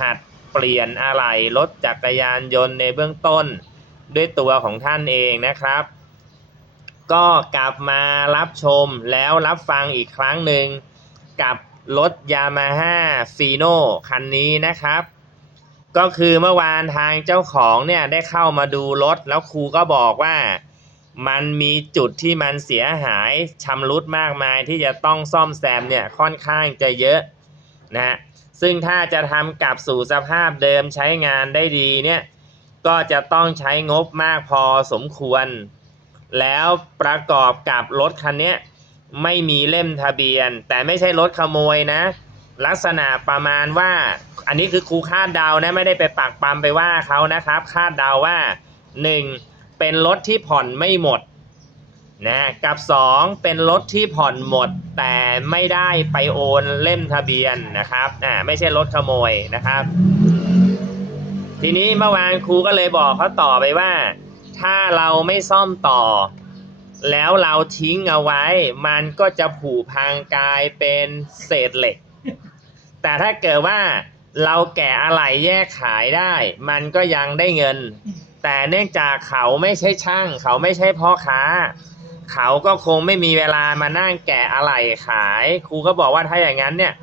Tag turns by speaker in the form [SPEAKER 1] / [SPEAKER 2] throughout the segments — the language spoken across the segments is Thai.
[SPEAKER 1] หัดเปลี่ยนอะไหล่รถจักรยานยนต์ในเบื้องต้นด้วยตัวของท่านเองนะครับ ก็กลับมารับชมแล้วรับฟังอีกครั้งหนึ่งกับรถยามาฮ่าฟีโน่คันนี้นะครับ ก็คือเมื่อวานทางเจ้าของเนี่ยได้เข้ามาดูรถ แล้วครูก็บอกว่ามันมีจุดที่มันเสียหายชำรุดมากมายที่จะต้องซ่อมแซมเนี่ยค่อนข้างจะเยอะ นะฮะซึ่งถ้าจะทำกลับสู่สภาพเดิมใช้งานได้ดีเนี่ยก็จะต้องใช้งบมากพอสมควร แล้วประกอบกับรถคันนี้ไม่มีเล่มทะเบียน แต่ไม่ใช่รถขโมยนะ ลักษณะประมาณว่า อันนี้คือครูคาดเดานะไม่ได้ไปปักปั๊มไปว่าเขานะครับ คาดเดาว่า 1. เป็นรถที่ผ่อนไม่หมด นะกับ 2 เป็นรถที่ผ่อนหมด แต่ไม่ได้ไปโอนเล่มทะเบียนนะครับอ่าไม่ใช่รถขโมยนะครับ ทีนี้เมื่อวานครูก็เลยบอกเขาต่อไปว่า ถ้าเราไม่ซ่อมต่อ แล้วเราทิ้งเอาไว้ มันก็จะผุพังกลายเป็นเศษเหล็ก แต่ถ้าเกิดว่าเราแกะอะไหล่แยกขายได้ มันก็ยังได้เงิน แต่เนื่องจากเขาไม่ใช่ช่าง เขาไม่ใช่พ่อค้า เขาก็คงไม่มีเวลามานั่งแกะอะไหล่ขาย ครูก็บอกว่าถ้าอย่างนั้นเนี่ย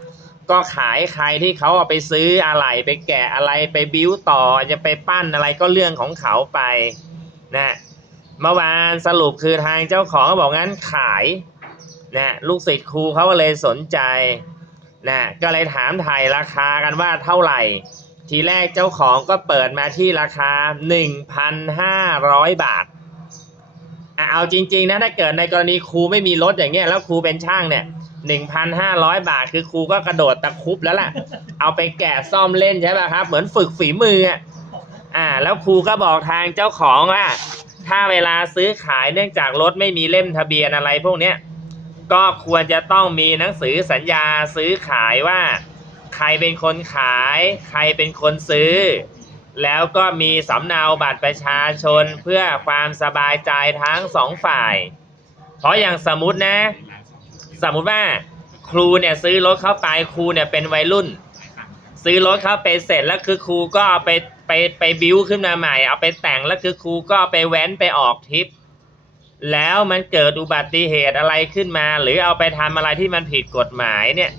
[SPEAKER 1] ก็ขายใครที่เขาเอาไปซื้ออะไหล่ไปแกะอะไรไปบิ้วต่อจะไปปั้นอะไรก็เรื่องของเขาไปนะเมื่อวานสรุปคือทางเจ้าของก็บอกงั้นขายนะลูกศิษย์ครูเขาก็เลยสนใจนะก็เลยถามไถ่ราคากันว่าเท่าไหร่ ทีแรกเจ้าของก็เปิดมาที่ราคา 1,500 บาทอะ เอาจริง ๆ นะถ้าเกิดในกรณีครูไม่มีรถอย่างเงี้ยแล้วครูเป็นช่างเนี่ย1,500บาทคือครูก็กระโดดตะคุบแล้วล่ะ เอาไปแกะซ่อมเล่นใช่ป่ะครับ เหมือนฝึกฝีมืออะอ่า แล้วครูก็บอกทางเจ้าของว่าถ้าเวลาซื้อขายเนื่องจากรถไม่มีเล่มทะเบียนอะไรพวกเนี้ยก็ควรจะต้องมีหนังสือสัญญาซื้อขายว่า ใครเป็นคนขาย ใครเป็นคนซื้อ แล้วก็มีสำเนาบัตรประชาชนเพื่อความสบายใจทั้งสองฝ่าย เพราะอย่างสมมตินะ สมมติว่าครูเนี่ยซื้อรถเข้าไปครูเนี่ยเป็นวัยรุ่น ซื้อรถเข้าไปเสร็จแล้วคือครูก็เอาไปไปไปบิวขึ้นมาใหม่ เอาไปแต่งแล้วคือครูก็ไปแว้นไปออกทริป แล้วมันเกิดอุบัติเหตุอะไรขึ้นมา หรือเอาไปทำอะไรที่มันผิดกฎหมายเนี่ย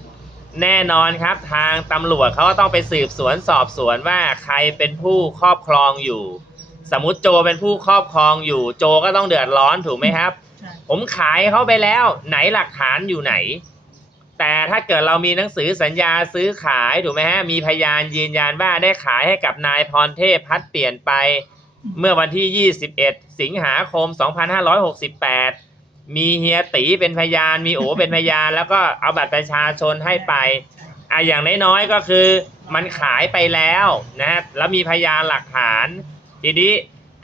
[SPEAKER 1] แน่นอนครับทางตำรวจเขาก็ต้องไปสืบสวนสอบสวนว่าใครเป็นผู้ครอบครองอยู่ สมมติโจเป็นผู้ครอบครองอยู่ โจก็ต้องเดือดร้อนถูกไหมครับ
[SPEAKER 2] ใช่
[SPEAKER 1] ผมขายเขาไปแล้วไหนหลักฐานอยู่ไหน แต่ถ้าเกิดเรามีหนังสือสัญญาซื้อขายถูกไหมฮะมีพยานยืนยันว่าได้ขายให้กับนายพรเทพพัดเปลี่ยนไป เมื่อวันที่ 21 สิงหาคม 2568 มีเฮียตีเป็นพยาน มีโอเป็นพยาน แล้วก็เอาบัตรประชาชนให้ไปอะอย่างน้อยๆก็คือมันขายไปแล้วนะฮะแล้วมีพยานหลักฐาน ทีนี้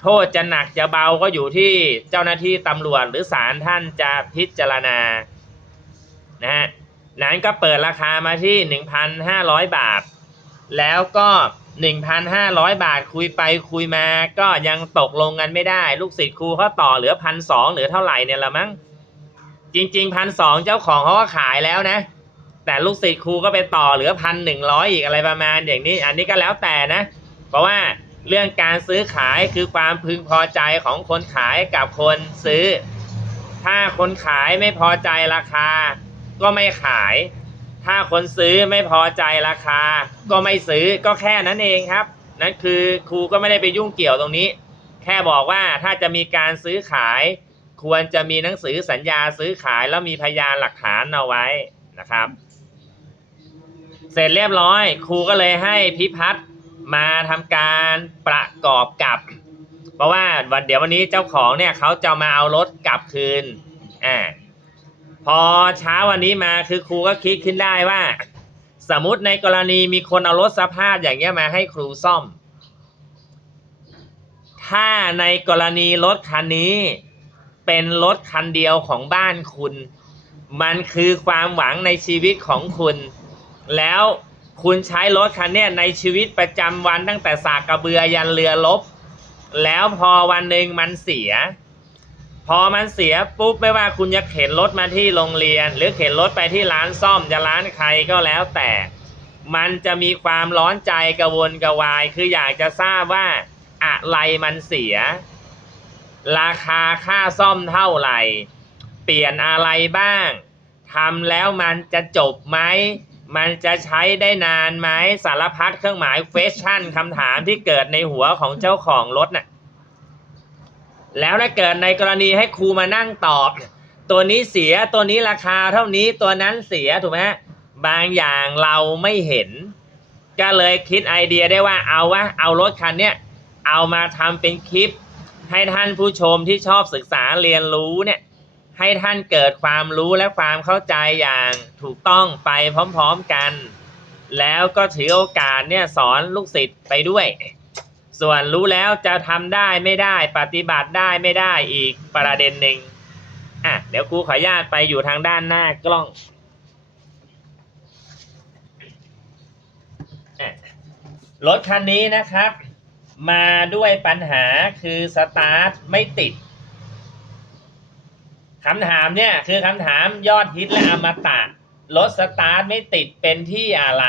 [SPEAKER 1] โทษจะหนักจะเบาก็อยู่ที่เจ้าหน้าที่ตำรวจหรือศาลท่านจะพิจารณานะฮะนั้นก็เปิดราคามาที่ 1,500 บาท แล้วก็ 1,500บาทคุยไปคุยมาก็ยังตกลงกันไม่ได้ ลูกศิษย์ครูเขาต่อเหลือพันสองเหลือเท่าไหร่เนี่ยละมั้งจริงๆพันสองเจ้าของเขาก็ขายแล้วนะ แต่ลูกศิษย์ครูก็ไปต่อเหลือพันหนึ่งร้อยอีกอะไรประมาณอย่างนี้ อันนี้ก็แล้วแต่นะ เพราะว่าเรื่องการซื้อขายคือความพึงพอใจของคนขายกับคนซื้อ ถ้าคนขายไม่พอใจราคาก็ไม่ขาย ถ้าคนซื้อไม่พอใจราคา ก็ไม่ซื้อก็แค่นั้นเองครับ นั่นคือครูก็ไม่ได้ไปยุ่งเกี่ยวตรงนี้ แค่บอกว่าถ้าจะมีการซื้อขาย ควรจะมีหนังสือสัญญาซื้อขายแล้วมีพยานหลักฐานเอาไว้นะครับ เสร็จเรียบร้อย ครูก็เลยให้พิพัฒน์มาทำการประกอบกับ เพราะว่าวันเดี๋ยววันนี้เจ้าของเนี่ยเขาจะมาเอารถกลับคืนอ่า พอเช้าวันนี้มาคือครูก็คิดขึ้นได้ว่า สมมติในกรณีมีคนเอารถสภาพอย่างเงี้ยมาให้ครูซ่อม ถ้าในกรณีรถคันนี้เป็นรถคันเดียวของบ้านคุณ มันคือความหวังในชีวิตของคุณ แล้วคุณใช้รถคันเนี้ยในชีวิตประจำวันตั้งแต่สากกระเบือยันเรือลบ แล้วพอวันหนึ่งมันเสีย พอมันเสียปุ๊บไม่ว่าคุณจะเข็นรถมาที่โรงเรียน หรือเข็นรถไปที่ร้านซ่อมจะร้านใครก็แล้วแต่ มันจะมีความร้อนใจกระวนกระวาย คืออยากจะทราบว่าอะไรมันเสีย ราคาค่าซ่อมเท่าไหร่ เปลี่ยนอะไรบ้างทำแล้วมันจะจบไหมมันจะใช้ได้นานไหมสารพัดเครื่องหมายเฟชั่นคำถามที่เกิดในหัวของเจ้าของรถน่ะ แล้วถ้าเกิดในกรณีให้ครูมานั่งตอบ ตัวนี้เสียตัวนี้ราคาเท่านี้ตัวนั้นเสียถูกไหมฮะบางอย่างเราไม่เห็น ก็เลยคิดไอเดียได้ว่าเอาวะเอารถคันเนี้ยเอามาทำเป็นคลิป ให้ท่านผู้ชมที่ชอบศึกษาเรียนรู้เนี่ยให้ท่านเกิดความรู้และความเข้าใจอย่างถูกต้องไปพร้อมๆกัน แล้วก็ถือโอกาสเนี่ยสอนลูกศิษย์ไปด้วย ส่วนรู้แล้วจะทำได้ไม่ได้ปฏิบัติได้ไม่ได้อีกประเด็นหนึ่งอะเดี๋ยวครูขออนุญาตไปอยู่ทางด้านหน้ากล้องรถคันนี้นะครับ มาด้วยปัญหาคือสตาร์ทไม่ติดคำถามเนี่ยคือคำถามยอดฮิตและอมตะรถสตาร์ทไม่ติดเป็นที่อะไร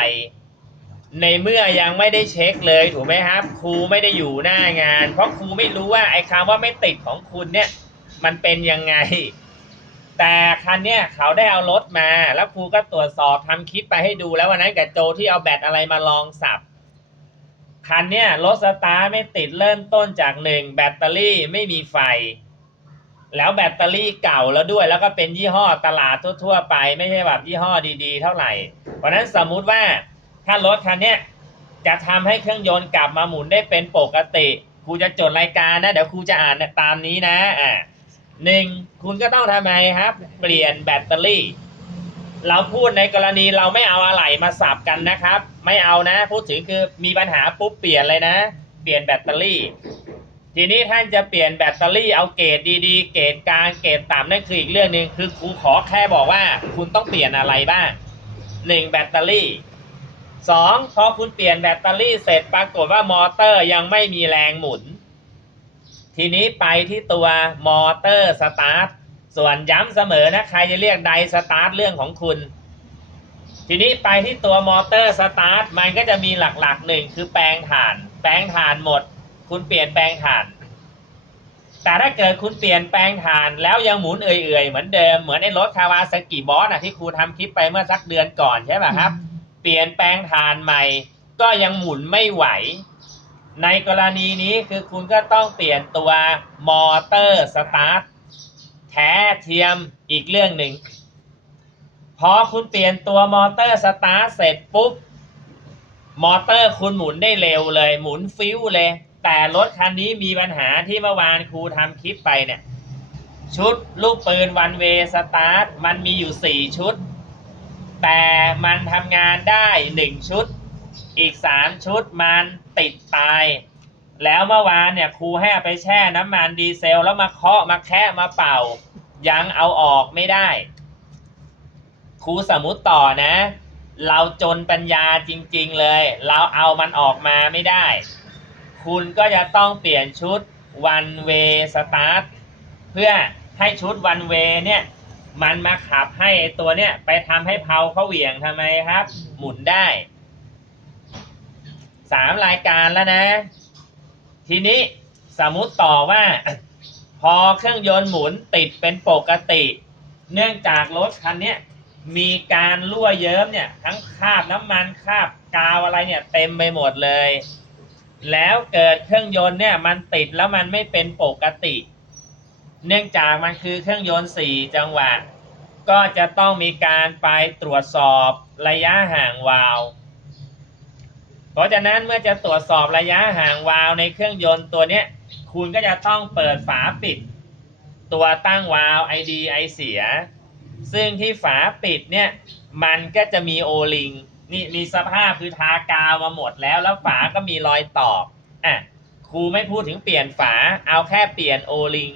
[SPEAKER 1] ในเมื่อยังไม่ได้เช็คเลยถูกไหมครับ ครูไม่ได้อยู่หน้างาน เพราะครูไม่รู้ว่าไอ้คำว่าไม่ติดของคุณเนี่ย มันเป็นยังไง แต่คันเนี้ยเขาได้เอารถมา แล้วครูก็ตรวจสอบทำคลิปไปให้ดูแล้ววันนั้นกับโจที่เอาแบตอะไรมาลองสับคันเนี้ยรถสตาร์ทไม่ติดเริ่มต้นจากหนึ่งแบตเตอรี่ไม่มีไฟ แล้วแบตเตอรี่เก่าแล้วด้วย แล้วก็เป็นยี่ห้อตลาดทั่ว ๆ ไปไม่ใช่แบบยี่ห้อดี ๆ เท่าไหร่เพราะฉะนั้นสมมุติว่า ถ้ารถคันเนี้ยจะทำให้เครื่องยนต์กลับมาหมุนได้เป็นปกติครูจะจดรายการนะ เดี๋ยวครูจะอ่านตามนี้นะอ่าหนึ่งคุณก็ต้องทำไงครับ เปลี่ยนแบตเตอรี่ เราพูดในกรณีเราไม่เอาอะไหล่มาสับกันนะครับ ไม่เอานะ พูดถึงคือมีปัญหาปุ๊บเปลี่ยนเลยนะ เปลี่ยนแบตเตอรี่ ทีนี้ท่านจะเปลี่ยนแบตเตอรี่เอาเกรดดีๆ เกรดกลางเกรดต่ำนั่นคืออีกเรื่องหนึ่งคือครูขอแค่บอกว่า คุณต้องเปลี่ยนอะไรบ้างหนึ่งแบตเตอรี่ สองพอคุณเปลี่ยนแบตเตอรี่เสร็จปรากฏว่ามอเตอร์ยังไม่มีแรงหมุน ทีนี้ไปที่ตัวมอเตอร์สตาร์ทส่วนย้ำเสมอนะใครจะเรียกไดสตาร์ทเรื่องของคุณ ทีนี้ไปที่ตัวมอเตอร์สตาร์ทมันก็จะมีหลักๆหนึ่งคือแปลงถ่าน แปลงถ่านหมด คุณเปลี่ยนแปลงถ่าน แต่ถ้าเกิดคุณเปลี่ยนแปลงถ่านแล้วยังหมุนเอื่อยๆเหมือนเดิมเหมือนไอ้รถคาวาซากิบอสอะที่ครูทำคลิปไปเมื่อสักเดือนก่อนใช่ป่ะครับ เปลี่ยนแปลงถ่านใหม่ ก็ยังหมุนไม่ไหว ในกรณีนี้คือคุณก็ต้องเปลี่ยนตัวมอเตอร์สตาร์ทแท้เทียมอีกเรื่องหนึ่งพอคุณเปลี่ยนตัวมอเตอร์สตาร์ทเสร็จปุ๊บมอเตอร์คุณหมุนได้เร็วเลย หมุนฟิวเลย แต่รถคันนี้มีปัญหาที่เมื่อวานครูทำคลิปไปเนี่ย ชุดลูกปืนวันเวสตาร์ทมันมีอยู่ 4 ชุด แต่มันทำงานได้1ชุด อีก3ชุดมันติดตาย แล้วเมื่อวานเนี่ยครูให้ไปแช่น้ำมันดีเซล แล้วมาเคาะมาแคะมาเป่า ยังเอาออกไม่ได้ ครูสมมติต่อนะ เราจนปัญญาจริง ๆเลย เราเอามันออกมาไม่ได้ คุณก็จะต้องเปลี่ยนชุด one way start เพื่อให้ชุด one way เนี่ย มันมาขับให้ไอ้ตัวเนี่ยไปทำให้เพาเขาเหวี่ยงทำไมครับ หมุนได้สามรายการแล้วนะ ทีนี้สมมุติต่อว่า พอเครื่องยนต์หมุนติดเป็นปกติ เนื่องจากรถคันเนี้ยมีการรั่วเยิ้มเนี่ย ทั้งคราบน้ำมันคราบกาวอะไรเนี่ยเต็มไปหมดเลย แล้วเกิดเครื่องยนต์เนี่ยมันติดแล้วมันไม่เป็นปกติ เนื่องจากมันคือเครื่องยนต์สี่จังหวะ ก็จะต้องมีการไปตรวจสอบระยะห่างวาล์วเพราะฉะนั้นเมื่อจะตรวจสอบระยะห่างวาล์วในเครื่องยนต์ตัวนี้คุณก็จะต้องเปิดฝาปิด ตัวตั้งวาล์วไอดีไอเสีย ซึ่งที่ฝาปิดเนี่ยมันก็จะมีโอลิงนี่มีสภาพคือทากาวมาหมดแล้ว แล้วฝาก็มีรอยตอกอะครูไม่พูดถึงเปลี่ยนฝาเอาแค่เปลี่ยนโอลิง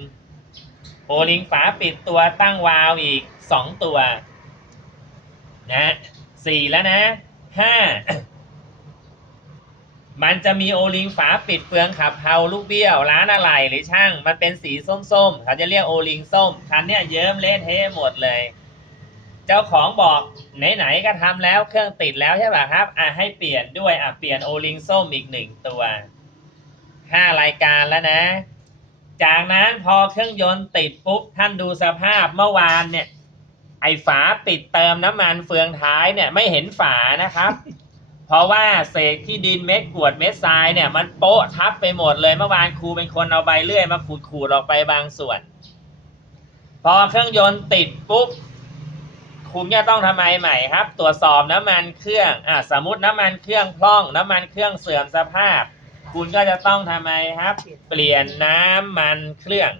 [SPEAKER 1] โอลิงฝาปิดตัวตั้งวาล์วอีกสองตัวนะสี่แล้วนะห้ามันจะมีโอลิงฝาปิดเฟืองขับเฮาลูกเบี้ยวร้านอะไรหรือช่าง มันเป็นสีส้มๆ เขาจะเรียกโอลิงส้ม คันเนี้ยเยิ้มเละเทะหมดเลย เจ้าของบอกไหนๆก็ทำแล้วเครื่องติดแล้วใช่ป่ะครับ อะให้เปลี่ยนด้วยอะเปลี่ยนโอลิงส้มอีกหนึ่งตัวห้ารายการแล้วนะ จากนั้นพอเครื่องยนต์ติดปุ๊บท่านดูสภาพเมื่อวานเนี่ย ไอ้ฝาปิดเติมน้ำมันเฟืองท้ายเนี่ยไม่เห็นฝานะครับ เพราะว่าเศษที่ดินเม็ดกรวดเม็ดทรายเนี่ย มันโป๊ะทับไปหมดเลยเมื่อวานครูเป็นคนเอาใบเลื่อยมาขูดๆออกไปบางส่วน พอเครื่องยนต์ติดปุ๊บคุณจะต้องทำไมใหม่ครับ ตรวจสอบน้ำมันเครื่องอะสมมติน้ำมันเครื่องพร่อง น้ำมันเครื่องเสื่อมสภาพ คุณก็จะต้องทำไมครับ เปลี่ยนน้ำมันเครื่อง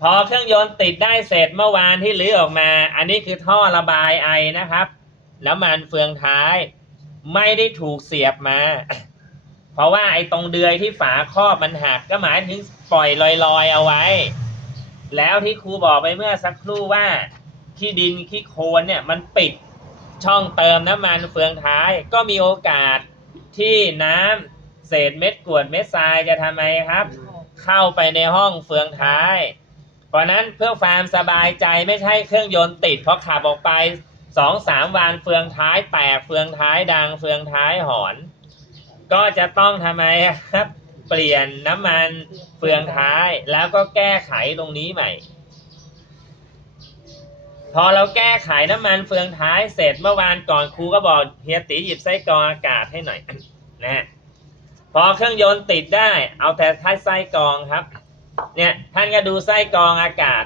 [SPEAKER 1] พอเครื่องยนต์ติดได้เสร็จเมื่อวานที่ลื้อออกมา อันนี้คือท่อระบายไอนะครับน้ำมันเฟืองท้าย ไม่ได้ถูกเสียบมา เพราะว่าไอ้ตรงเดือยที่ฝาครอบมันหักก็หมายถึงปล่อยลอยๆเอาไว้ แล้วที่ครูบอกไปเมื่อสักครู่ว่าขี้ดินขี้โคนเนี่ยมันปิดช่องเติมน้ำมันเฟืองท้ายก็มีโอกาส ที่น้ำเศษเม็ดกรวดเม็ดทรายจะทำไมครับ เข้าไปในห้องเฟืองท้าย เพราะนั้นเพื่อความสบายใจไม่ใช่เครื่องยนต์ติดพอขับออกไปสองสามวันเฟืองท้ายแตกเฟืองท้ายดังเฟืองท้ายหอน ก็จะต้องทำไมครับ เปลี่ยนน้ำมันเฟืองท้ายแล้วก็แก้ไขตรงนี้ใหม่ พอเราแก้ไขน้ำมันเฟืองท้ายเสร็จเมื่อวานก่อนครูก็บอกเฮียตีหยิบไส้กรองอากาศให้หน่อยนะพอเครื่องยนต์ติดได้ เอาแต่ท้ายไส้กรองครับ เนี่ยท่านก็ดูไส้กรองอากาศ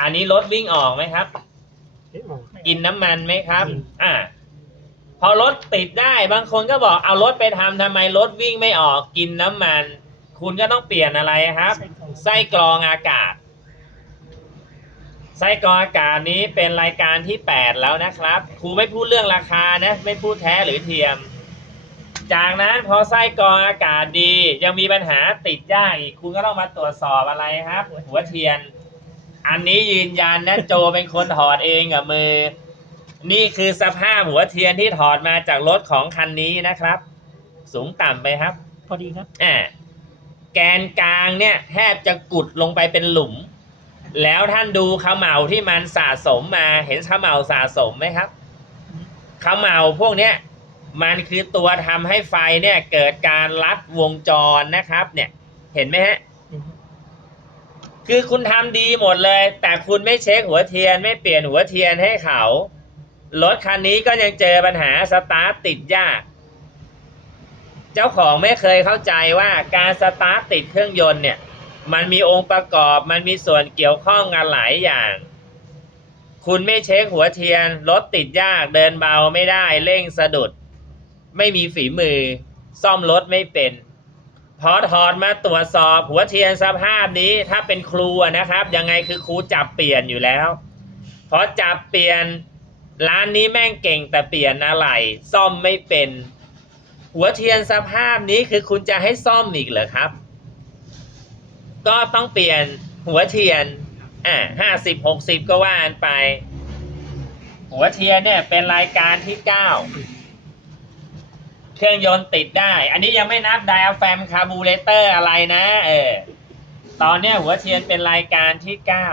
[SPEAKER 1] อันนี้รถวิ่งออกไหมครับ กินน้ำมันไหมครับ อ่า พอรถติดได้บางคนก็บอกเอารถไปทำทำไมรถวิ่งไม่ออกกินน้ำมัน คุณก็ต้องเปลี่ยนอะไรครับ ไส้กรองอากาศ ไส้กรองอากาศนี้เป็นรายการที่ 8 แล้วนะครับ ครูไม่พูดเรื่องราคานะ ไม่พูดแท้หรือเทียม จากนั้นพอไส้กรองอากาศดี ยังมีปัญหาติดยากอีกคุณก็ต้องมาตรวจสอบอะไรครับ หัวเทียน อันนี้ยืนยันนะโจเป็นคนถอดเองกับมือ นี่คือสภาพหัวเทียนที่ถอดมาจากรถของคันนี้นะครับ สูงต่ำไปครับ
[SPEAKER 2] พอดีครับ
[SPEAKER 1] อ่าแกนกลางเนี่ยแทบจะกุดลงไปเป็นหลุม แล้วท่านดูเขมเหลาที่มันสะสมมาเห็นเขมเหลาสะสมไหมครับเขมเหลาพวกเนี้ยมันคือตัวทำให้ไฟเนี่ยเกิดการลัดวงจรนะครับ เนี่ยเห็นไหมฮะคือคุณทำดีหมดเลย แต่คุณไม่เช็คหัวเทียน ไม่เปลี่ยนหัวเทียนให้เขารถคันนี้ก็ยังเจอปัญหาสตาร์ทติดยาก เจ้าของไม่เคยเข้าใจว่าการสตาร์ทติดเครื่องยนต์เนี่ย มันมีองค์ประกอบ มันมีส่วนเกี่ยวข้องกันหลายอย่าง คุณไม่เช็คหัวเทียน รถติดยากเดินเบาไม่ได้เร่งสะดุด ไม่มีฝีมือ ซ่อมรถไม่เป็น พอถอดมาตรวจสอบหัวเทียนสภาพนี้ถ้าเป็นครูนะครับ ยังไงคือครูจับเปลี่ยนอยู่แล้วพอจับเปลี่ยนร้านนี้แม่งเก่งแต่เปลี่ยนอะไรซ่อมไม่เป็น หัวเทียนสภาพนี้คือคุณจะให้ซ่อมอีกเหรอครับ ก็ต้องเปลี่ยนหัวเทียนอ่าห้าสิบหกสิบก็ว่ากันไป หัวเทียนเนี่ยเป็นรายการที่เก้าเครื่องยนต์ติดได้ อันนี้ยังไม่นับไดอะแฟมคาร์บูเรเตอร์อะไรนะเออตอนเนี้ยหัวเทียนเป็นรายการที่เก้า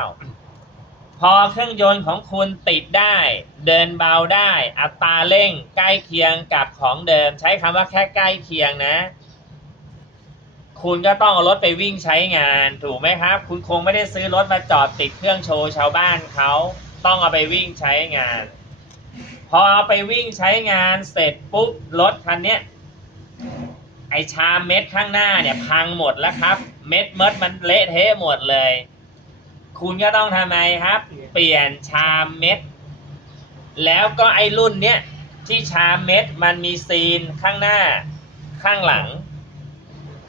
[SPEAKER 1] พอเครื่องยนต์ของคุณติดได้ เดินเบาได้ อัตราเร่งใกล้เคียงกับของเดิม ใช้คำว่าแค่ใกล้เคียงนะ คุณก็ต้องเอารถไปวิ่งใช้งาน ถูกไหมครับ คุณคงไม่ได้ซื้อรถมาจอดติดเครื่องโชว์ชาวบ้านเขาต้องเอาไปวิ่งใช้งาน พอเอาไปวิ่งใช้งานเสร็จปุ๊บรถคันเนี้ยไอชามเม็ดข้างหน้าเนี่ยพังหมดแล้วครับ เม็ดเม็ดมันเละเทะหมดเลย คุณก็ต้องทำไงครับ เปลี่ยนชามเม็ด แล้วก็ไอรุ่นเนี้ยที่ชามเม็ดมันมีซีนข้างหน้าข้างหลัง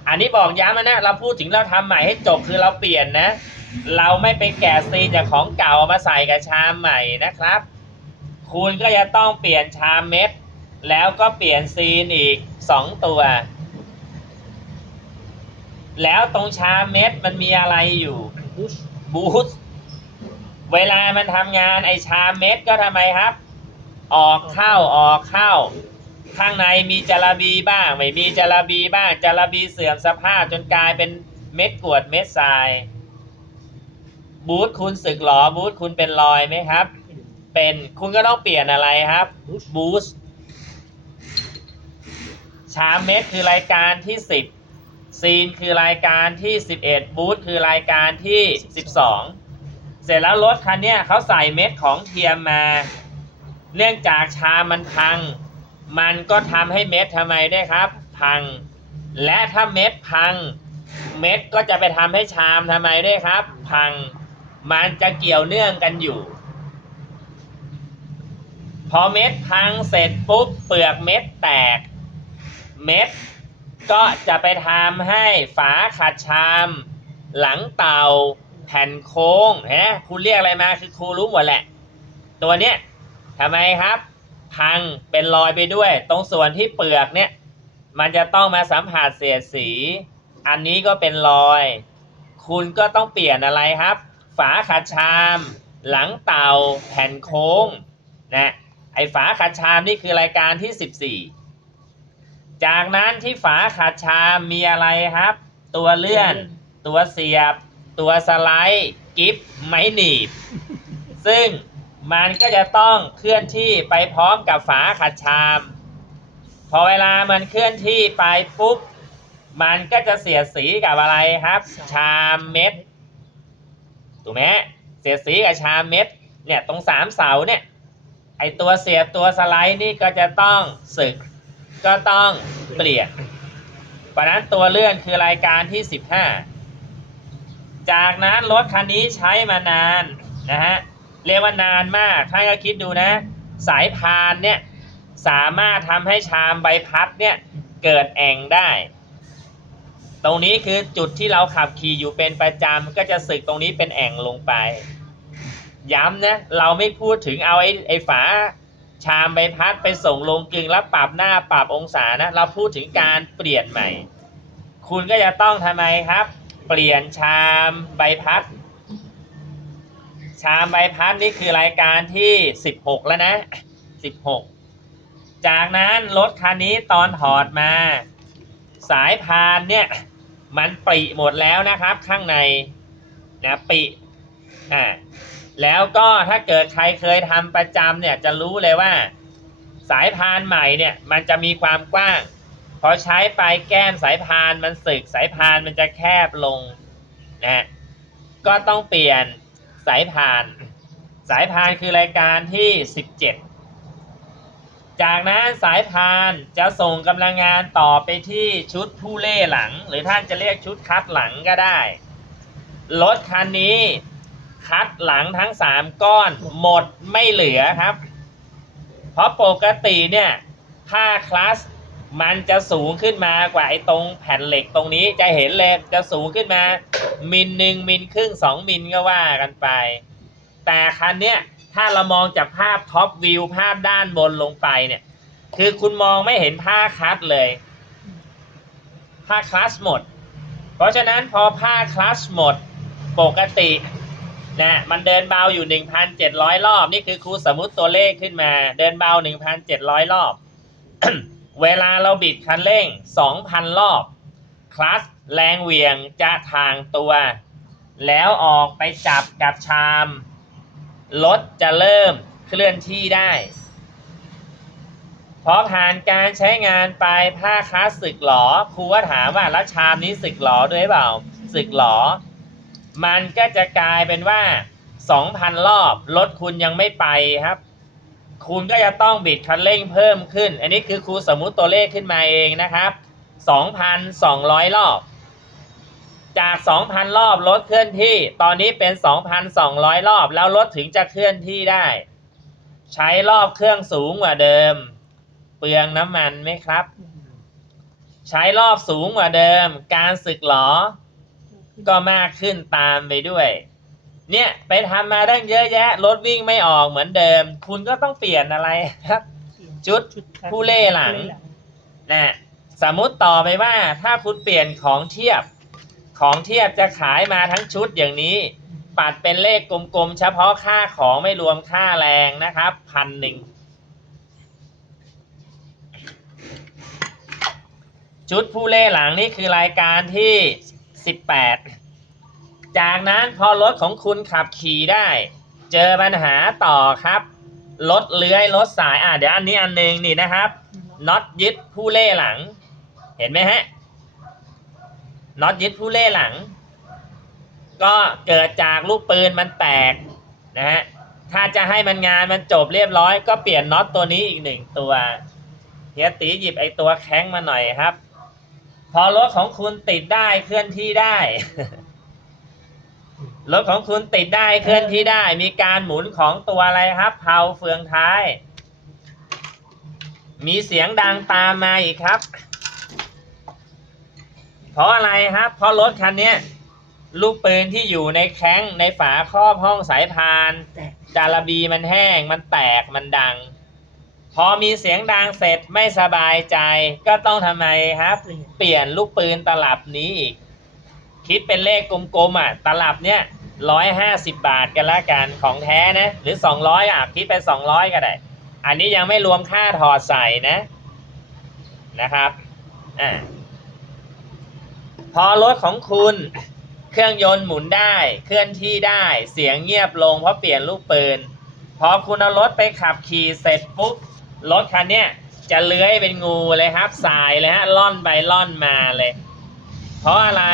[SPEAKER 1] อันนี้บอกย้ำนะเราพูดถึงเราทำใหม่ให้จบคือเราเปลี่ยนนะ เราไม่ไปแกะซีนจากของเก่ามาใส่กับชามใหม่นะครับ คุณก็จะต้องเปลี่ยนชามเม็ด แล้วก็เปลี่ยนซีนอีกสองตัว แล้วตรงชามเม็ดมันมีอะไรอยู่บูสต์เวลามันทำงานไอชามเม็ดก็ทำไมครับ ออกเข้าออกเข้า ข้างในมีจาระบีบ้าง ไม่มีจาระบีบ้างจาระบีเสื่อมสภาพจนกลายเป็นเม็ดกรวดเม็ดทราย บูธคุณสึกหรอบูธคุณเป็นรอยไหมครับ เป็นคุณก็ต้องเปลี่ยนอะไรครับบูสต์ชามเม็ดคือรายการที่10ซีนคือรายการที่11บูธคือรายการที่12เสร็จแล้วรถคันเนี้ยเขาใส่เม็ดของเทียมมา เนื่องจากชามมันพัง มันก็ทำให้เม็ดทำไมได้ครับ พัง และถ้าเม็ดพัง เม็ดก็จะไปทำให้ชามทำไมได้ครับ พัง มันจะเกี่ยวเนื่องกันอยู่ พอเม็ดพังเสร็จปุ๊บเปลือกเม็ดแตก เม็ดก็จะไปทำให้ฝาขัดชาม หลังเตาแผ่นโค้งเห็นไหมครูเรียกอะไรมาคือครูรู้หมดแหละ ตัวเนี้ยทำไมครับ พังเป็นรอยไปด้วย ตรงส่วนที่เปลือกเนี่ย มันจะต้องมาสัมผัสเสียดสี อันนี้ก็เป็นรอย คุณก็ต้องเปลี่ยนอะไรครับ ฝาขัดชาม หลังเตาแผ่นโค้งนะไอฝาขัดชามนี่คือรายการที่ 14 จากนั้นที่ฝาขัดชามมีอะไรครับ ตัวเลื่อน ตัวเสียบ ตัวสไลด์ กิฟไม้หนีบ ซึ่ง มันก็จะต้องเคลื่อนที่ไปพร้อมกับฝาขัดชาม พอเวลามันเคลื่อนที่ไปปุ๊บ มันก็จะเสียดสีกับอะไรครับ ชามเม็ดถูกไหมเสียดสีกับชามเม็ดเนี่ยตรงสามเสาเนี่ยไอตัวเสียบตัวสไลด์นี่ก็จะต้องสึก ก็ต้องเปลี่ยนเพราะฉะนั้นตัวเลื่อนคือรายการที่ 15 จากนั้นรถคันนี้ใช้มานานนะฮะ เรียกว่านานมากท่านก็คิดดูนะ สายพานเนี่ยสามารถทำให้ชามใบพัดเนี่ยเกิดแอ่งได้ ตรงนี้คือจุดที่เราขับขี่อยู่เป็นประจำก็จะสึกตรงนี้เป็นแอ่งลงไป ย้ำนะเราไม่พูดถึงเอาไอ้ไอ้ฝาชามใบพัดไปส่งลงกลึงแล้วปรับหน้าปรับองศานะ เราพูดถึงการเปลี่ยนใหม่ คุณก็จะต้องทำไมครับ เปลี่ยนชามใบพัด ชามใบพัดนี่คือรายการที่ 16 แล้วนะ 16 จากนั้นรถคันนี้ตอนถอดมา สายพานเนี่ยมันปริหมดแล้วนะครับข้างในนะปริอ่าแล้วก็ถ้าเกิดใครเคยทำประจำเนี่ยจะรู้เลยว่า สายพานใหม่เนี่ยมันจะมีความกว้าง พอใช้ไปแก้มสายพานมันสึกสายพานมันจะแคบลงนะก็ต้องเปลี่ยน สายพาน สายพานคือรายการที่ 17 จากนั้นสายพานจะส่งกำลังงานต่อไปที่ชุดผู้เล่หลัง หรือท่านจะเรียกชุดคัดหลังก็ได้ รถคันนี้คัดหลังทั้ง 3 ก้อนหมดไม่เหลือครับ เพราะปกติเนี่ย ผ้าคลัส มันจะสูงขึ้นมากว่าไอ้ตรงแผ่นเหล็กตรงนี้จะเห็นเลยจะสูงขึ้นมา มิลหนึ่งมิลครึ่งสองมิลก็ว่ากันไป แต่คันเนี้ยถ้าเรามองจากภาพท็อปวิวภาพด้านบนลงไปเนี่ย คือคุณมองไม่เห็นผ้าคัสเลย ผ้าคลัสหมด เพราะฉะนั้นพอผ้าคลัสหมดปกตินะมันเดินเบาอยู่ 1,700 รอบ นี่คือครูสมมติตัวเลขขึ้นมา เดินเบา 1,700 รอบ เวลาเราบิดคันเร่ง 2,000 รอบ คลัสแรงเหวี่ยงจะทางตัว แล้วออกไปจับกับชาม รถจะเริ่มเคลื่อนที่ได้พอผ่านการใช้งานไปผ้าคลาสสึกหรอครูก็ถามว่าแล้วชามนี้สึกหรอด้วยเปล่าสึกหรอมันก็จะกลายเป็นว่า 2,000 รอบรถคุณยังไม่ไปครับ คุณก็จะต้องบิดคันเร่งเพิ่มขึ้น อันนี้คือครูสมมุติตัวเลขขึ้นมาเองนะครับ 2,200 รอบ จาก 2,000 รอบรถเคลื่อนที่ ตอนนี้เป็น 2,200 รอบ แล้วรถถึงจะเคลื่อนที่ได้ ใช้รอบเครื่องสูงกว่าเดิม เปลืองน้ำมันไหมครับ ใช้รอบสูงกว่าเดิม การสึกหรอก็มากขึ้นตามไปด้วย เนี่ยไปทำมาตั้งเยอะแยะรถวิ่งไม่ออกเหมือนเดิม คุณก็ต้องเปลี่ยนอะไรครับ จุดผู้เล่หลังนะสมมุติต่อไปว่าถ้าคุณเปลี่ยนของเทียบ ของเทียบจะขายมาทั้งชุดอย่างนี้ ปัดเป็นเลขกลมๆ เฉพาะค่าของไม่รวมค่าแรงนะครับพันหนึ่งชุดผู้เล่หลังนี่คือรายการที่18 จากนั้นพอรถของคุณขับขี่ได้ เจอปัญหาต่อครับรถเลื้อยรถสายอะเดี๋ยวอันนี้อันหนึงนี่นะครับน็อตยึดผู้เล่หลัง เห็นไหมฮะน็อตยึดผู้เล่หลัง ก็เกิดจากลูกปืนมันแตกนะฮะถ้าจะให้มันงานมันจบเรียบร้อย ก็เปลี่ยนน็อตตัวนี้อีกหนึ่งตัวเฮียตีหยิบไอตัวแข้งมาหน่อยครับ พอรถของคุณติดได้เคลื่อนที่ได้ รถของคุณติดได้เคลื่อนที่ได้ มีการหมุนของตัวอะไรครับเพาเฟืองท้าย มีเสียงดังตามมาอีกครับ เพราะอะไรครับ เพราะรถคันเนี้ยลูกปืนที่อยู่ในแข้งในฝาครอบห้องสายพานจาระบีมันแห้งมันแตกมันดัง พอมีเสียงดังเสร็จไม่สบายใจ ก็ต้องทำไมครับ เปลี่ยนลูกปืนตลับนี้อีกคิดเป็นเลขกลมๆอะ ตลับเนี้ย ร้อยห้าสิบบาทกันละกันของแท้นะ หรือสองร้อยอะคิดไปสองร้อยก็ได้ อันนี้ยังไม่รวมค่าถอดใส่นะนะครับอ่าพอรถของคุณเครื่องยนต์หมุนได้เคลื่อนที่ได้เสียงเงียบลงเพราะเปลี่ยนลูกปืน พอคุณเอารถไปขับขี่เสร็จปุ๊บรถคันเนี้ยจะเลื้อยเป็นงูเลยครับสายเลยฮะล่อนไปล่อนมาเลย เพราะอะไร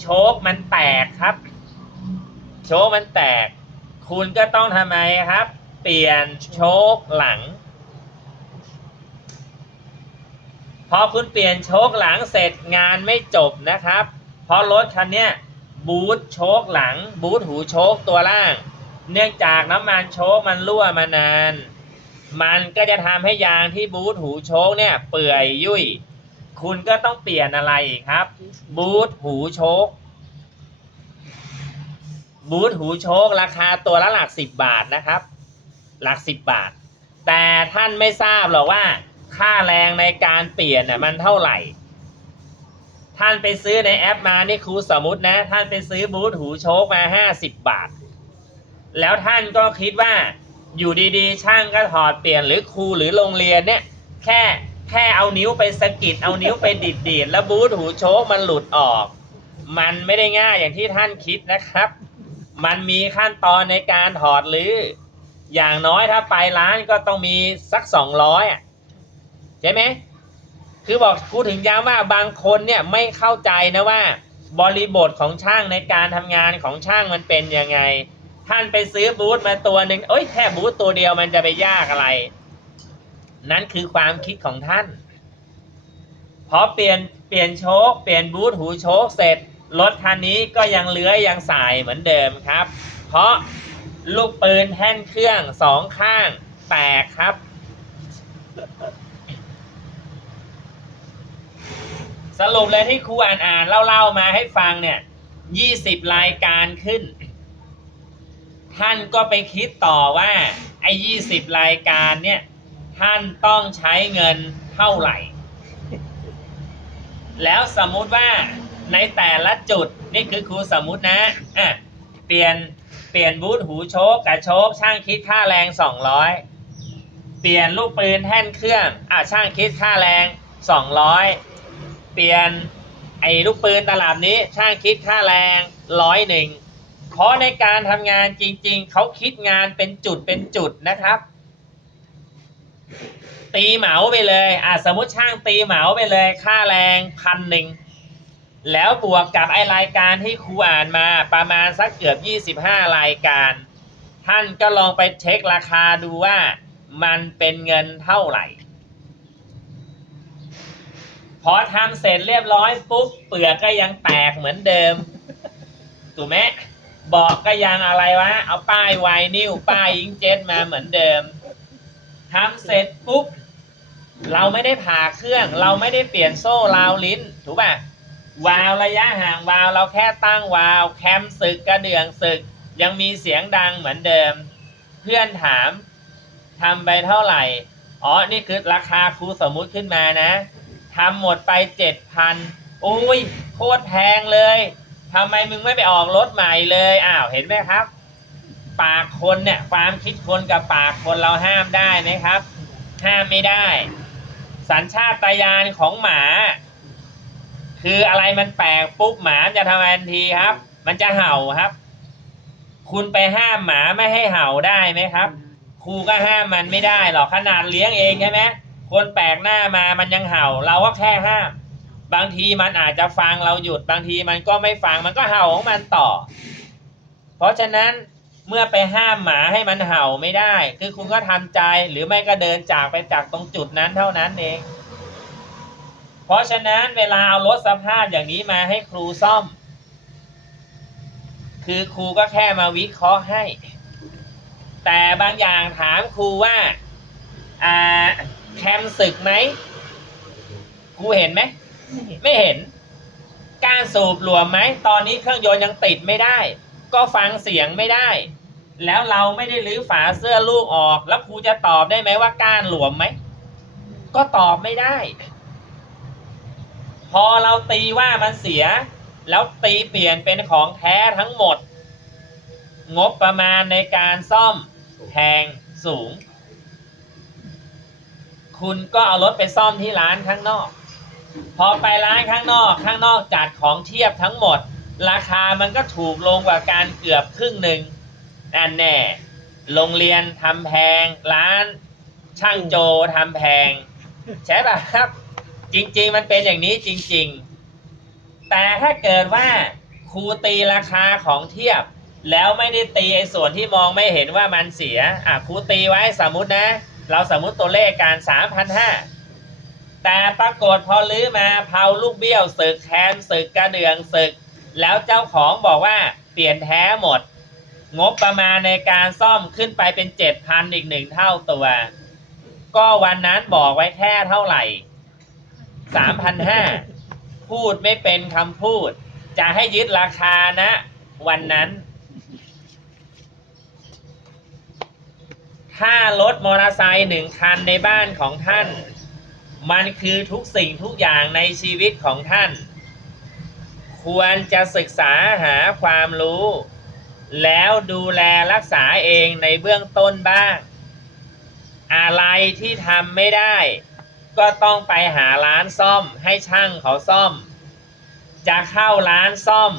[SPEAKER 1] โชคมันแตกครับ โชคมันแตก คุณก็ต้องทำไมครับ เปลี่ยนโชคหลัง พอคุณเปลี่ยนโชคหลังเสร็จงานไม่จบนะครับ เพราะรถคันนี้บูทโชคหลัง บูทหูโชคตัวล่าง เนื่องจากน้ำมันโชคมันรั่วมานาน มันก็จะทำให้ยางที่บูทหูโชคเนี่ยเปื่อยยุ่ย คุณก็ต้องเปลี่ยนอะไรอีกครับ บูทหูโชค บูทหูโชคราคาตัวละหลักสิบบาทนะครับ หลักสิบบาท แต่ท่านไม่ทราบหรอกว่า ค่าแรงในการเปลี่ยนน่ะมันเท่าไหร่ ท่านไปซื้อในแอปมานี่ครูสมมตินะ ท่านไปซื้อบูทหูโชคมาห้าสิบบาท แล้วท่านก็คิดว่าอยู่ดีๆ ช่างก็ถอดเปลี่ยนหรือครูหรือโรงเรียนเนี่ย แค่แค่เอานิ้วไปสะกิดเอานิ้วไปดิดดีดแล้วบูทหูโชคมันหลุดออก มันไม่ได้ง่ายอย่างที่ท่านคิดนะครับ มันมีขั้นตอนในการถอดหรือ อย่างน้อยถ้าไปร้านก็ต้องมีสักสองร้อยอะใช่ไหมคือบอกกูถึงย้ำว่าบางคนเนี่ยไม่เข้าใจนะว่า บริบทของช่างในการทำงานของช่างมันเป็นยังไง ท่านไปซื้อบูธมาตัวหนึ่งเอ้ยแค่บูธตัวเดียวมันจะไปยากอะไร นั่นคือความคิดของท่านพอเปลี่ยนเปลี่ยนโชคเปลี่ยนบูธหูโชคเสร็จ รถคันนี้ก็ยังเลื้อยยังสายเหมือนเดิมครับ เพราะลูกปืนแท่นเครื่องสองข้างแตกครับ สรุปเลยที่ครูอ่านอ่านเล่าๆมาให้ฟังเนี่ยยี่สิบรายการขึ้น ท่านก็ไปคิดต่อว่าไอ้ยี่สิบรายการเนี่ย ท่านต้องใช้เงินเท่าไหร่ แล้วสมมุติว่า ในแต่ละจุดนี่คือครูสมมุตินะอะเปลี่ยนเปลี่ยนบูทหูโชคกับโชคช่างคิดค่าแรงสองร้อยเปลี่ยนลูกปืนแท่นเครื่องอะช่างคิดค่าแรงสองร้อยเปลี่ยนไอ้ลูกปืนตลับนี้ช่างคิดค่าแรงร้อยหนึ่งเพราะในการทำงานจริง ๆ เขาคิดงานเป็นจุดเป็นจุดนะครับ ตีเหมาไปเลยอะสมมติช่างตีเหมาไปเลยค่าแรงพันหนึ่ง แล้วบวกกับไอรายการที่ครูอ่านมาประมาณสักเกือบ 25 รายการ ท่านก็ลองไปเช็คราคาดูว่ามันเป็นเงินเท่าไหร่ พอทำเสร็จเรียบร้อยปุ๊บเปลือกก็ยังแตกเหมือนเดิม ถูกไหมบอกก็ยังอะไรวะ เอาป้ายไวนิวป้ายยิงเจ็ตมาเหมือนเดิมทำเสร็จปุ๊บ เราไม่ได้ผ่าเครื่อง เราไม่ได้เปลี่ยนโซ่ราวลิ้น ถูกป่ะ วาวระยะห่างวาวเราแค่ตั้งวาวแคมศึกกระเดื่องศึก ยังมีเสียงดังเหมือนเดิม เพื่อนถามทำไปเท่าไหร่ อ๋อ นี่คือราคาครูสมมุติขึ้นมานะทำหมดไปเจ็ดพันโอ้ยโคตรแพงเลยทำไมมึงไม่ไปออกรถใหม่เลยอ้าวเห็นไหมครับ ปากคนเนี่ยความคิดคนกับปากคนเราห้ามได้ไหมครับ ห้ามไม่ได้ สัญชาตญาณของหมา คืออะไรมันแปลกปุ๊บหมาจะทำทันทีครับ มันจะเห่าครับ คุณไปห้ามหมาไม่ให้เห่าได้ไหมครับ ครูก็ห้ามมันไม่ได้หรอกขนาดเลี้ยงเองใช่ไหมคนแปลกหน้ามามันยังเห่า เราก็แค่ห้าม บางทีมันอาจจะฟังเราหยุดบางทีมันก็ไม่ฟังมันก็เห่าของมันต่อ เพราะฉะนั้นเมื่อไปห้ามหมาให้มันเห่าไม่ได้ คือคุณก็ทำใจหรือไม่ก็เดินจากไปจากตรงจุดนั้นเท่านั้นเองเพ ราะฉะนั้นเวลาเอารถสภาพอย่างนี้มาให้ครูซ่อม คือครูก็แค่มาวิเคราะห์ให้ แต่บางอย่างถามครูว่าอ่าแคมศึกไหมครูเห็นไหมไม่เห็น การสูบหลวมไหมตอนนี้เครื่องยนต์ยังติดไม่ได้ ก็ฟังเสียงไม่ได้ แล้วเราไม่ได้รื้อฝาเสื้อลูกออก แล้วครูจะตอบได้ไหมว่าก้านหลวมไหมก็ตอบไม่ได้ พอเราตีว่ามันเสีย แล้วตีเปลี่ยนเป็นของแท้ทั้งหมด งบประมาณในการซ่อมแพงสูง คุณก็เอารถไปซ่อมที่ร้านข้างนอก พอไปร้านข้างนอกข้างนอกจัดของเทียบทั้งหมด ราคามันก็ถูกลงกว่าการเกือบครึ่งหนึ่งนั่นแน่โรงเรียนทำแพง ร้านช่างโจทำแพง ใช่ป่ะครับ จริง ๆ มันเป็นอย่างนี้จริง ๆ แต่ถ้าเกิดว่าครูตีราคาของเทียบ แล้วไม่ได้ตีไอ้ส่วนที่มองไม่เห็นว่ามันเสียอะครูตีไว้สมมตินะ เราสมมติตัวเลขการสามพันห้าแต่ปรากฏพอลื้อมาเผาลูกเบี้ยวสึกแคนสึกกระเดื่องสึก แล้วเจ้าของบอกว่าเปลี่ยนแท้หมด งบประมาณในการซ่อมขึ้นไปเป็นเจ็ดพันอีกหนึ่งเท่าตัว ก็วันนั้นบอกไว้แค่เท่าไหร่ สามพันห้าพูดไม่เป็นคำพูด จะให้ยึดราคานะ วันนั้น ถ้ารถมอเตอร์ไซค์หนึ่งคันในบ้านของท่าน มันคือทุกสิ่งทุกอย่างในชีวิตของท่าน ควรจะศึกษาหาความรู้ แล้วดูแลรักษาเองในเบื้องต้นบ้าง อะไรที่ทำไม่ได้ ก็ต้องไปหาร้านซ่อมให้ช่างเขาซ่อม จะเข้าร้านซ่อม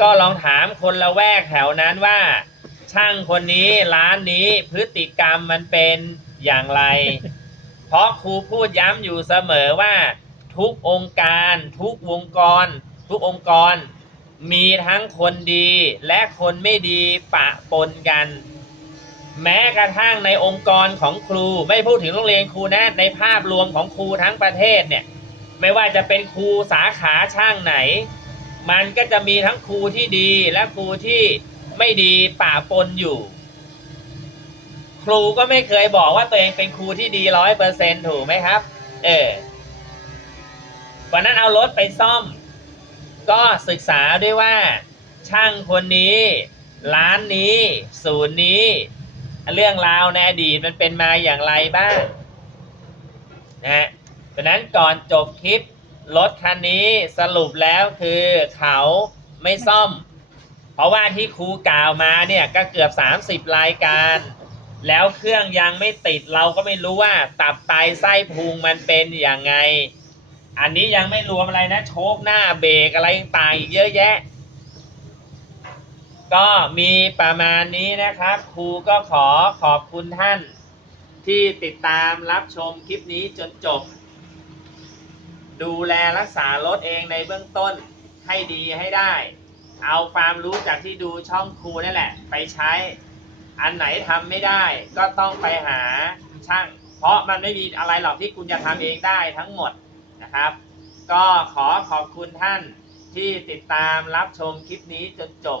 [SPEAKER 1] ก็ลองถามคนละแวกแถวนั้นว่า ช่างคนนี้ร้านนี้พฤติกรรมมันเป็นอย่างไร เพราะครูพูดย้ำอยู่เสมอว่า ทุกองค์การทุกวงกร ทุกองค์กร มีทั้งคนดีและคนไม่ดีปะปนกัน แม้กระทั่งในองค์กรของครู ไม่พูดถึงโรงเรียนครูนะในภาพรวมของครูทั้งประเทศเนี่ยไม่ว่าจะเป็นครูสาขาช่างไหน มันก็จะมีทั้งครูที่ดีและครูที่ไม่ดีป่าปนอยู่ ครูก็ไม่เคยบอกว่าตัวเองเป็นครูที่ดีร้อยเปอร์เซ็นถูกไหมครับ เออวันนั้นเอารถไปซ่อม ก็ศึกษาด้วยว่า ช่างคนนี้ ร้านนี้ ศูนย์นี้ เรื่องราวในอดีตมันเป็นมาอย่างไรบ้างนะดังนั้นก่อนจบคลิปรถคันนี้สรุปแล้วคือเขาไม่ซ่อม เพราะว่าที่ครูกล่าวมาเนี่ยก็เกือบ 30 รายการ แล้วเครื่องยังไม่ติดเราก็ไม่รู้ว่า ตับไตไส้พุงมันเป็นอย่างไง อันนี้ยังไม่รวมอะไรนะ โชคหน้าเบรกอะไรต่างอีกเยอะแยะ ก็มีประมาณนี้นะครับ ครูก็ขอขอบคุณท่านที่ติดตามรับชมคลิปนี้จนจบ ดูแลรักษารถเองในเบื้องต้นให้ดีให้ได้ เอาความรู้จากที่ดูช่องครูนี่แหละ ไปใช้ อันไหนทำไม่ได้ก็ต้องไปหาช่าง เพราะมันไม่มีอะไรหรอกที่คุณจะทำเองได้ทั้งหมดนะครับ ก็ขอขอบคุณท่านที่ติดตามรับชมคลิปนี้จนจบ